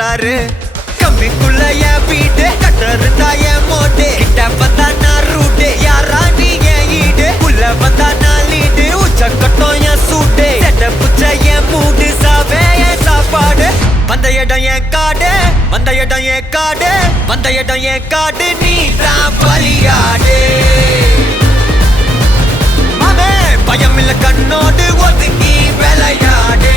சொல்றாரு கம்பிக்குள்ள என் வீடு கட்ட இருந்தா என் மோட்டு கிட்ட வந்தா நான் ரூட்டு யாரா நீ என் ஈடு உள்ள வந்தா நான் லீடு உச்ச கட்டம் என் சூட்டு செட்ட புச்ச என் மூடு சாவே என் சாப்பாடு வந்த இடம் என் காடு வந்த இடம் என் காடு வந்த இடம் என் காடு நீ தான் பலியாடு மாமே பயம் இல்ல கண்ணோடு ஒதுங்கி விளையாடு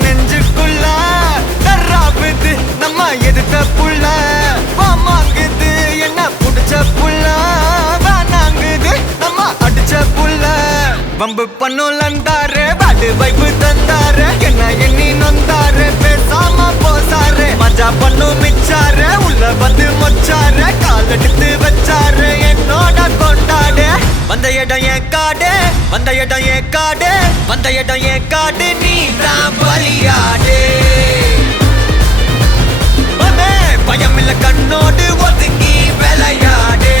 நெஞ்சுக்குள்ள தர்றாவுது நம்ம எதிர்த்த புள்ள வாமாங்குது என்ன புடிச்ச புள்ள வேணாங்குது நம்ம அடிச்ச புள்ள வம்பு பண்ணுலந்தாரு பாடு வைப்பு தந்தாரு என்ன எண்ணி நொந்தாரு பேசாம போசாரு மஜா பண்ணு மிச்சாரு உள்ள வந்து மொச்சாரு கால் எடுத்து வச்சாரு என்னோட கொண்டாடு வந்த இடம் என் காடு வந்த இடம் என் காடு வந்த இடம் என் காடு நீ தான் பலியாடு பயம் இல்ல கண்ணோடு ஒதுங்கி விளையாடு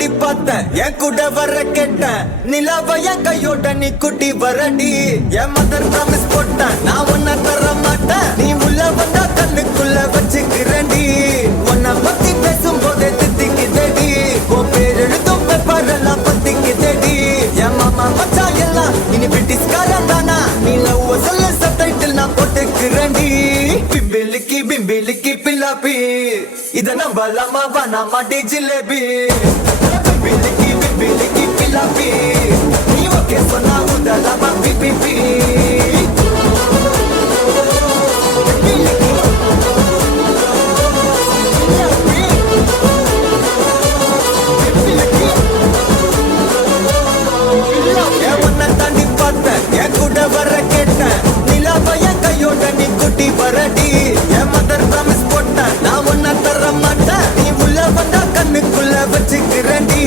தாண்டி பார்த்தேன் என் கூட வர கேட்டேன் நிலாவ என் கையோட நீ குட்டி வரடி என் மதர் ப்ராமிஸ் போட்டேன் நான் உன்னை தர மாட்டேன் நீ உள்ள வந்தா கண்ணுக்குள்ள வச்சுக்கிறேன்டி உன்னை பத்தி பேசும் போதே தித்திக்குதடி உன் பேர் எழுதும் பேப்பர் எல்லாம் பத்திக்குதடி என் மாமா மச்சான் எல்லாம் இனி பிரிட்டிஷ்காரன் தானா நீ லவ் சொல்ல சப்டைட்டில் நான் போட்டுக்கிறேன்டி பிம்பிலிக்கி பிம்பிலிக்கி பில்லாப்பி இத நம்பலாமா வேணாமா டி ஜிலேபி பிம்பிலிக்கி பிம்பிலிக்கி பில்லாப்பி நீ ஓகே சொன்னா உதலாமா பிபிபி தாண்டி பார்த்தேன் என் கூட வர கேட்டேன் நிலாவ என் கையோட நீ குட்டி வரடி என் மதர் ப்ராமிஸ் போட்டேன் நான் உன்னை தர மாட்டேன் நீ உள்ள வந்தா கண்ணுக்குள்ள வச்சுக்கிறேன்டி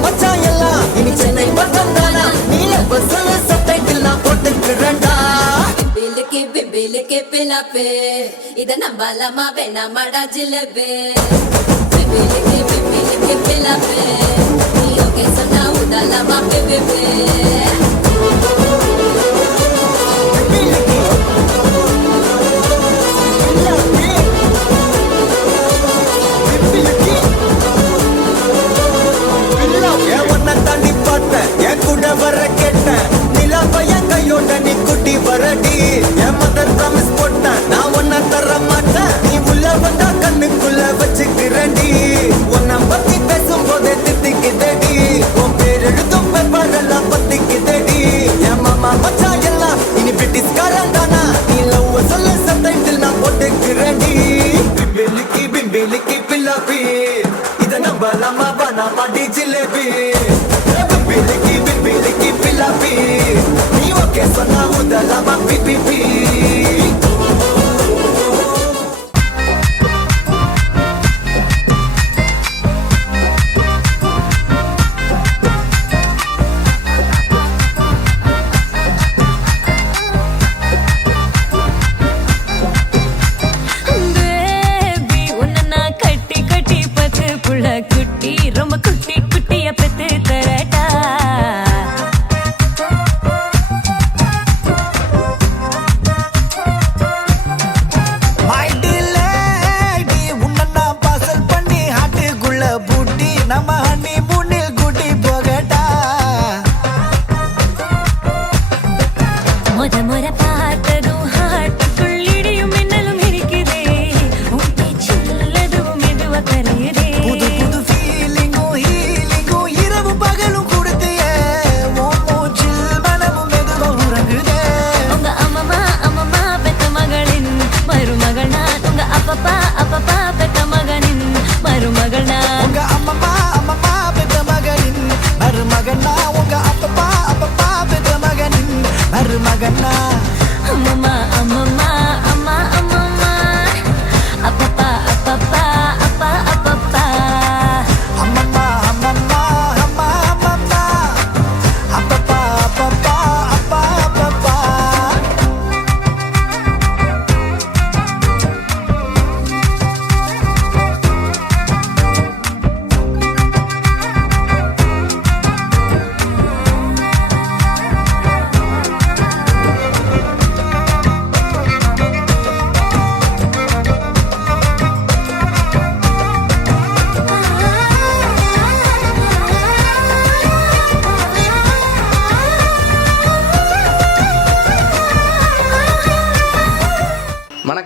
மச்சான் எல்லாம் இனி சென்னை பக்கம் தானா நீல பஸ்ல சப்டைட்டில் நான் போட்டுக்கிறேன்டா பிம்பிலிக்கி பிம்பிலிக்கி பிலாப்பி இத நம்பலாமா வேணாமாடா ஜிலேபி பிம்பிலிக்கி பிம்பிலிக்கி பிலாப்பி நீ ஓகே சொன்னா உதலாமா பிபிபி தாண்டி பார்த்தேன் என் கூட வர கேட்டேன் நிலாவ என் கையோட நீ குட்டி வரடி என் மதர் ப்ராமிஸ் போட்டேன் நான் உன்னை தர மாட்டேன் நீ உள்ள வந்தா கண்ணுக்குள்ள வச்சுக்கிறேன்டி உன்னை பத்தி பேசும் போதே தித்திக்குதடி உன் பேர் எழுதும் பேப்பர் எல்லாம் பத்திக்குதடி என் மாமா மச்சான் எல்லாம் இனி பிரிட்டிஷ்காரன் தானா நீ லவ் சொல்ல சப்டைட்டில் நான் போட்டுக்கிறேன்டி பிம்பிலிக்கி பிம்பிலிக்கி பில்லாப்பி இத நம்பலாமா வேணாமா டி ஜிலேபி பிம்பிலிக்கி பிம்பிலிக்கி பில்லாப்பி நீ ஓகே சொன்னா உதலாமா பிபிபி ரொம்ப குட்டி குட்டிய பெத்து தரட்டா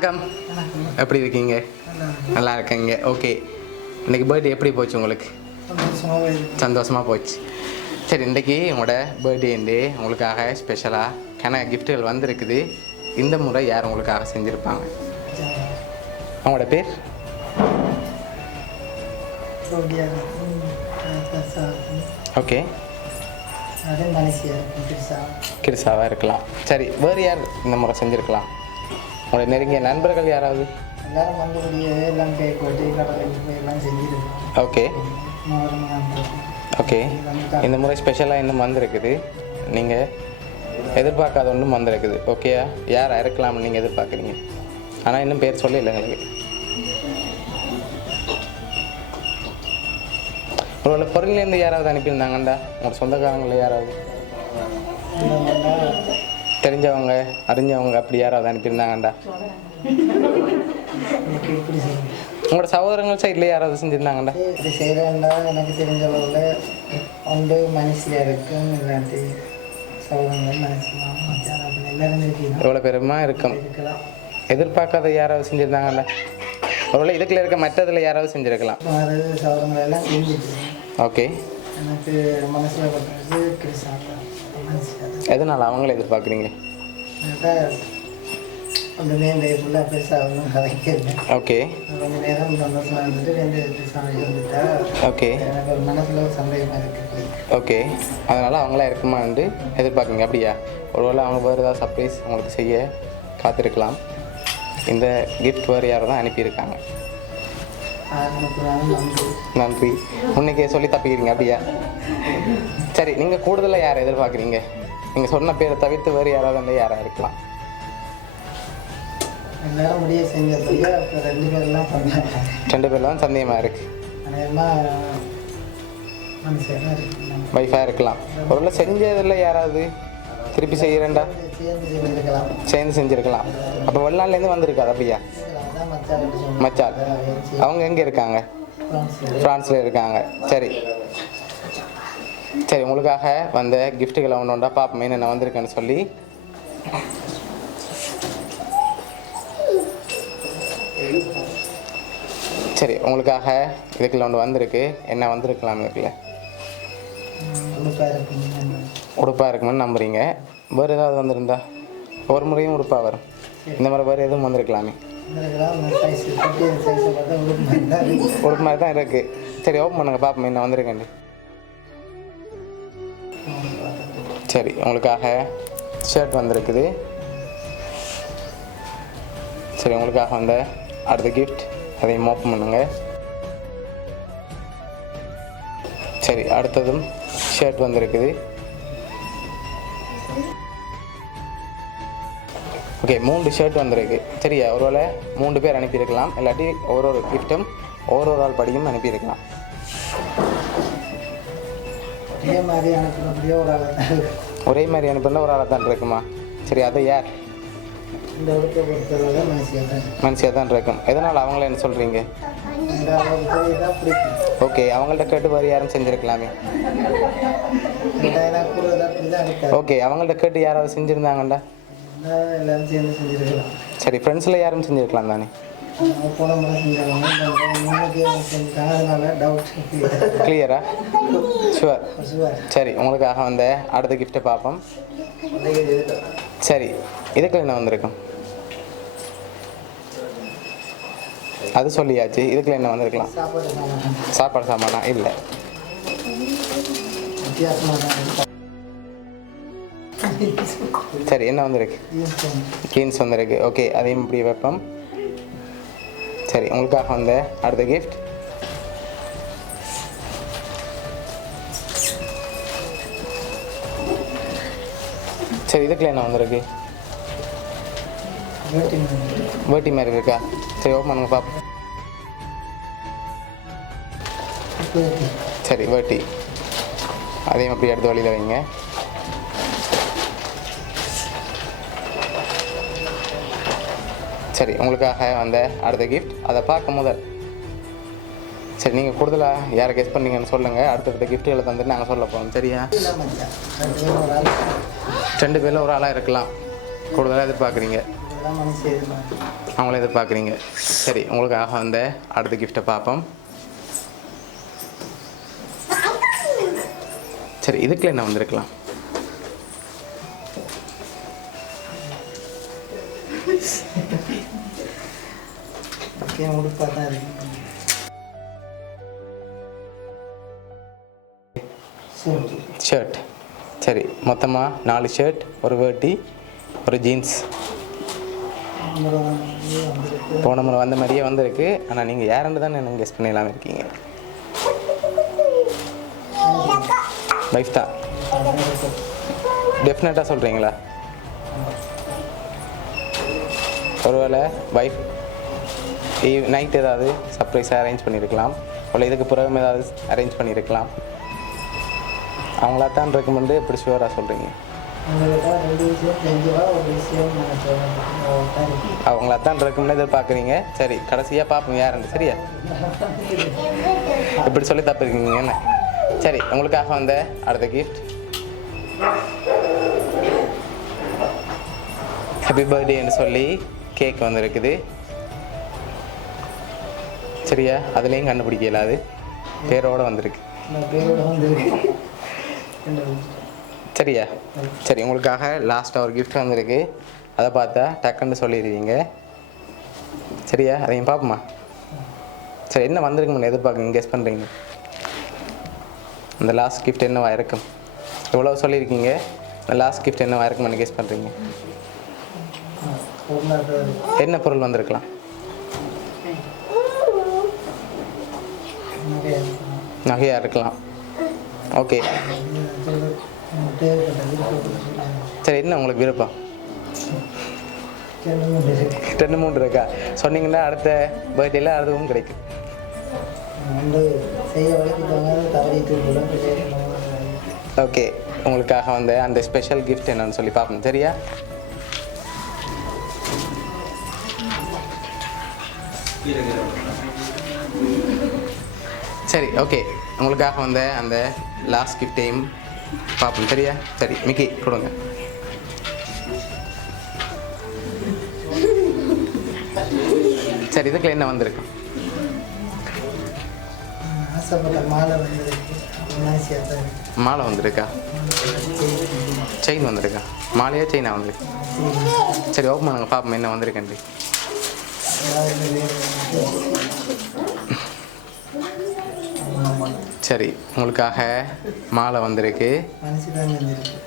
வணக்கம். எப்படி இருக்கீங்க? நல்லா இருக்கீங்க. ஓகே, இன்றைக்கி பர்த்டே எப்படி போச்சு உங்களுக்கு? சந்தோஷமாக போச்சு. சரி, இன்றைக்கி உங்களோட பர்த்டேண்டு உங்களுக்காக ஸ்பெஷலாக கிஃப்ட்டுகள் வந்திருக்குது. இந்த முறை யார் உங்களுக்காக செஞ்சுருப்பாங்க? உங்களோட பேர்? ஓகே, கிருசாவாக இருக்கலாம். சரி, வேறு யார் இந்த முறை செஞ்சுருக்கலாம்? உங்களோட நெருங்கிய நண்பர்கள் யாராவது? எல்லாரும் வந்தபடியே எல்லாம் கேக் வெட்டி கடலை எல்லாம் செஞ்சுருக்கோம். ஓகே ஓகே, இந்த முறை ஸ்பெஷலாக இன்னும் வந்திருக்குது. நீங்கள் எதிர்பார்க்காத ஒன்றும் வந்திருக்குது. ஓகேயா? யார் இருக்கலாம்னு நீங்கள் எதிர்பார்க்குறீங்க? ஆனால் இன்னும் பேர் சொல்ல இல்லை எங்களுக்கு. உங்களோட பொருள்லேருந்து யாராவது அனுப்பியிருந்தாங்கண்டா? உங்களோட சொந்தக்காரங்களில் யாராவது தெரிஞ்சவங்க அறிஞ்சவங்க அப்படி யாராவது அனுப்பியிருந்தாங்கண்டா? உங்களோட சகோதரங்கள் சைடில் யாராவது செஞ்சுருந்தாங்கண்டா? இப்படி செய்கிறேன்டா எனக்கு தெரிஞ்ச அளவில் ஒன்று மனசியாக இருக்கும், இல்லாட்டி சகோதரங்கள் மனசிலாம் அப்படி எல்லாரும் இருக்கீங்க. எவ்வளோ பெருமா இருக்கும். இருக்கலாம். எதிர்பார்க்காத யாராவது செஞ்சுருந்தாங்கல்ல? ஒருவேளை இதுக்குள்ள இருக்க மற்றதில் யாராவது செஞ்சுருக்கலாம். அது சகோதரங்கள் எல்லாம் செஞ்சுட்டு ஓகே, எனக்கு மனசில் பட்டது கிருஷ்ணா மனசில். எதனால் அவங்கள எதிர்பார்க்குறீங்க? கொஞ்சம் நேரம் ஃபுல்லாக பெருசாக ஒன்றும் கதைக்கல. ஓகே கொஞ்சம் நேரம் சந்தோஷமாக இருந்துட்டு 2 சாமி வந்துட்டா ஓகே எனக்கு ஒரு மனசில் ஒரு சந்தேகமாக இருக்குது. ஓகே, அதனால் அவங்களா இருக்குமான்னு எதிர்பார்க்குங்க. அப்படியா? ஒருவேளை அவங்க வேறு ஏதாவது சர்ப்ரைஸ் உங்களுக்கு செய்ய காத்திருக்கலாம். இந்த கிஃப்ட் வேறு யாரோ தான் அனுப்பியிருக்காங்க. நன்றி. முன்னைக்கே சொல்லி தப்பிக்கிறீங்க. அப்படியா? சரி, நீங்கள் கூடுதலாக யாரை எதிர்பார்க்குறீங்க? நீங்கள் சொன்ன பேரை தவிர்த்து வேறு யாராவது வந்து யாராக இருக்கலாம்? எல்லாரும் முடிய செஞ்சபடியா இப்போ 2 பேர்லாம் பண்ணாங்க. 2 பேர் தான் சந்தேகமாக இருக்குது. அநேகமாக மனசாக இருக்கு. வைஃபாக இருக்கலாம். ஒருவேளை செஞ்சதில் யாராவது திருப்பி செய்கிறேன்டா சேர்ந்து செஞ்சுருக்கலாம். சேர்ந்து செஞ்சுருக்கலாம். அப்போ வெளிநாட்டிலேருந்து வந்திருக்காது. அப்படியா? அதான் மச்சாக்கிட்ட சொன்னேன். மச்சான் அவங்க எங்கே இருக்காங்க? ஃப்ரான்ஸில் இருக்காங்க. சரி சரி, உங்களுக்காக வந்த கிஃப்ட்டுகளை ஒன்று பார்ப்போமே என்ன வந்திருக்கேன்னு சொல்லி. சரி, உங்களுக்காக இதுக்குள்ள ஒன்று வந்திருக்கு. என்ன வந்திருக்கலாம்? இருக்குல்ல உடுப்பாக இருக்குமென்னு நம்புறீங்க. வேறு ஏதாவது வந்திருந்தா? ஒரு முறையும் உடுப்பாக வரும். இந்த மாதிரி வேறு எதுவும் வந்திருக்கலாமே. உடுப்பு மாதிரி தான் இருக்குது. சரி, ஓப்பன் பண்ணுங்க பார்ப்போம் என்ன வந்திருக்கேன். சரி, உங்களுக்காக ஷர்ட் வந்திருக்குது. சரி, உங்களுக்காக வந்த அடுத்த கிஃப்ட் அதையும் ஓப்பன் பண்ணுங்க. சரி, அடுத்ததும் ஷர்ட் வந்திருக்குது. ஓகே, 3 ஷர்ட் வந்திருக்கு. சரியா? ஒருவேளை 3 பேர் அனுப்பியிருக்கலாம். இல்லாட்டி ஒரு கிஃப்ட்டும் ஒரு ஆள் படியும் அனுப்பியிருக்கலாம். ஒரே மாதிரி அனுப்பினா ஒரு ஆளாக தான் இருக்குமா? சரி, அது யார்? மனுஷியாக தான் இருக்கும். எதனால் அவங்கள என்ன சொல்கிறீங்க? ஓகே, அவங்கள்ட்ட கேட்டு வேறு யாரும் செஞ்சுருக்கலாமே. ஓகே, அவங்கள்ட்ட கேட்டு யாராவது செஞ்சுருந்தாங்கண்டா? எல்லாரும் சேர்ந்து செஞ்சுருக்கலாம். சரி, ஃப்ரெண்ட்ஸில் யாரும் செஞ்சுருக்கலாம் தானே? போன முறை செஞ்சாங்க, அதனால டவுட் கிளியரா? ஷுவர். சரி, உங்களுக்காக வந்த அடுத்த கிஃப்ட்டை பார்ப்போம். சரி, இதுக்குள்ள என்ன வந்திருக்கும்? அது சொல்லியாச்சு. இதுக்குள்ள என்ன வந்திருக்கலாம்? சாப்பாடு சாமானா? இல்லை. சரி, என்ன வந்திருக்கு? ஜீன்ஸ் வந்திருக்கு. ஓகே, அதையும் இப்படி வைப்போம். சரி, உங்களுக்காக வந்த அடுத்த கிஃப்ட். சரி, இதுக்குள்ள என்ன வந்திருக்கு? வேட்டி மாதிரி இருக்கா? சரி, ஓப்பன் பண்ணுங்க பாப்போம். சரி, வேட்டி அதையும் அப்படி எடுத்து வழியில் வைங்க. சரி, உங்களுக்காக வந்த அடுத்த கிஃப்ட் அதை பார்க்க முதல். சரி, நீங்கள் கூடுதலாக யாரை கெஸ் பண்ணீங்கன்னு சொல்லுங்கள். அடுத்தடுத்த கிஃப்ட்டுகளை தந்துட்டு நாங்கள் சொல்ல போகிறோம். சரியா? 2 பேரில் ஒரு ஆளாக இருக்கலாம். கூடுதலாக எதிர்பார்க்குறீங்க. தான் மனசு எதிர்பார்க்கு. அவங்கள எதிர்பார்க்குறீங்க. சரி, உங்களுக்காக வந்த அடுத்த கிஃப்ட்டை பார்ப்போம். சரி, இதுக்குள்ள என்ன வந்திருக்கலாம்? ஓகே, உடுப்பாக தான் இருக்கு. சரி, ஷர்ட். சரி, மொத்தமாக 4 ஷர்ட், ஒரு வேட்டி, ஒரு ஜீன்ஸ். வந்திருக்கு. போன முறை வந்த மாதிரியே வந்திருக்கு. ஆனால் நீங்கள் யாருன்னு தான் எனக்கு கெஸ் பண்ணிடலாம இருக்கீங்க. வைஃப் தான். டெஃபினட்டாக சொல்கிறீங்களா? ஒருவேளை வைஃப் நைட் ஏதாவது சர்ப்ரைஸாக அரேஞ்ச் பண்ணியிருக்கலாம், இல்லை இதுக்கு பிறகு ஏதாவது அரேஞ்ச் பண்ணியிருக்கலாம். அவங்களா தான் இருக்குமெண்டு இப்படி ஷுவராக சொல்கிறீங்க? அவங்களா தான் இருக்கும்னு எதிர்பார்க்குறீங்க. சரி, கடைசியாக பார்ப்போம் யாருன்னு. சரியா? இப்படி சொல்லி தப்பிருக்கீங்க என்ன? சரி, உங்களுக்காக வந்த அடுத்த கிஃப்ட் ஹாப்பி பர்த்டேன்னு சொல்லி கேக் வந்துருக்குது. சரியா? அதுலேயும் கண்டுபிடிக்க இயலாது, பேரோடு வந்திருக்கு. சரியா? சரி, உங்களுக்காக லாஸ்ட்டாக ஒரு கிஃப்ட் வந்திருக்கு. அதை பார்த்தா டக்குன்னு சொல்லிடுவீங்க. சரியா? அதையும் பார்ப்போமா? சரி, என்ன வந்திருக்குன்னு எதிர்பார்க்குங்க, கெஸ் பண்ணுறீங்க? அந்த லாஸ்ட் கிஃப்ட் என்னவா இருக்கும்? எவ்வளோ சொல்லியிருக்கீங்க, அந்த லாஸ்ட் கிஃப்ட் என்னவா இருக்குன்னு கெஸ் பண்ணுறீங்க? என்ன பொருள் வந்திருக்கலாம்? நகையாக இருக்கலாம். ஓகே, சரி, என்ன உங்களுக்கு விருப்பம்? 2-3 இருக்கா? சொன்னீங்கன்னா அடுத்த பர்த்டேல அதுவும் கிடைக்கும். ஓகே, உங்களுக்காக வந்த அந்த ஸ்பெஷல் கிஃப்ட் என்னன்னு சொல்லி பார்ப்போம். சரியா? சரி, ஓகே, உங்களுக்காக வந்த அந்த லாஸ்ட் கிஃப்டையும் பார்ப்போம். சரியா? சரி, மிக்கி கொடுங்க. சரி, இதுக்குள்ள என்ன வந்திருக்கு? மாலை வந்திருக்கா? செயின் வந்திருக்கா? மாலையா செயினா வந்திருக்கு? சரி, ஓப்பன் பண்ணுங்க பார்ப்போம் என்ன வந்திருக்கேன். சரி, உங்களுக்காக மாலை வந்திருக்கு.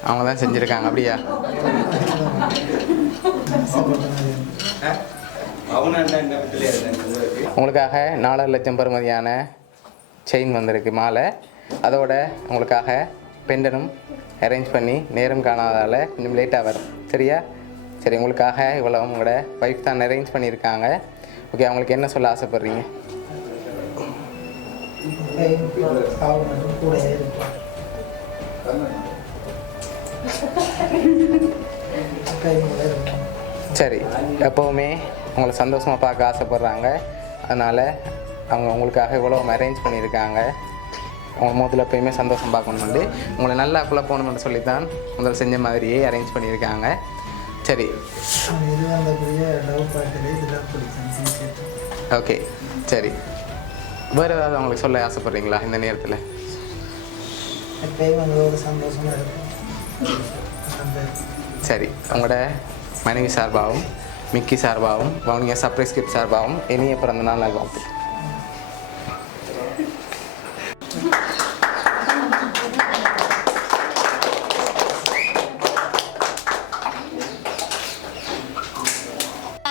அவங்க தான் செஞ்சுருக்காங்க. அப்படியா? உங்களுக்காக 4 லட்சம் பெறுமதியான செயின் வந்திருக்கு, மாலை. அதோட உங்களுக்காக பெண்டனும் அரேஞ்ச் பண்ணி நேரம் காணாதால் கொஞ்சம் லேட்டாக வரும். சரியா? சரி, உங்களுக்காக இவ்வளோ உங்களோட வைஃப் தான் அரேஞ்ச் பண்ணியிருக்காங்க. ஓகே, அவங்களுக்கு என்ன சொல்ல ஆசைப்பட்றீங்க? சரி, எப்போவுமே உங்களை சந்தோஷமாக பார்க்க ஆசைப்பட்றாங்க. அதனால் அவங்க உங்களுக்காக இவ்வளோ அரேஞ்ச் பண்ணியிருக்காங்க. அவங்க முதல்ல எப்போயுமே சந்தோஷம் பார்க்கணுமெண்டு, உங்களை நல்லா குழப்பணும்னு சொல்லித்தான் முதல் செஞ்ச மாதிரியே அரேஞ்ச் பண்ணியிருக்காங்க. சரி, ஓகே, சரி, வேறு ஏதாவது அவங்களுக்கு சொல்ல ஆசைப்பட்றீங்களா இந்த நேரத்தில்? சரி, உங்களோட மனைவி சார்பாகவும் மிக்கி சார்பாகவும் வவுனியா சர்ப்ரைஸ் கிஃப்ட் சார்பாகவும் இனிய பிறந்த நாள் நல்வாழ்த்து.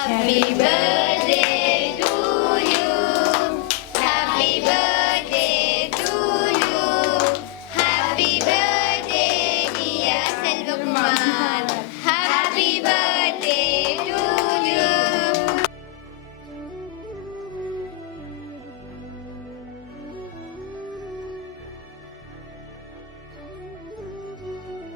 Happy birthday.